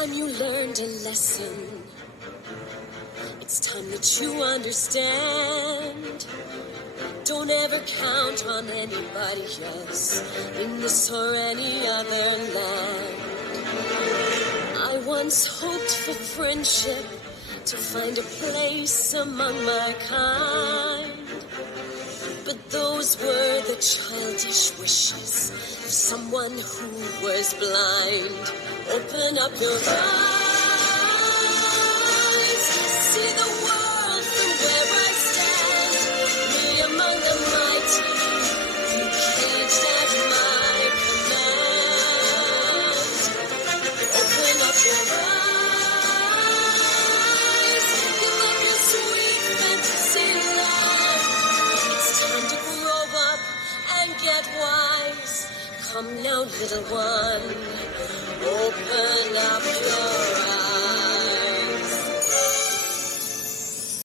time you learned a lesson. It's time that you understand. Don't ever count on anybody else in this or any other land. I once hoped for friendship, to find a place among my kind. But those were the childish wishes of someone who was blind. Open up your eyes, see the world from where I stand. Me among the mighty, you caged at my command. Open up your eyes, give up your sweet fantasy land. It's time to grow up and get wise. Come now, little one, open up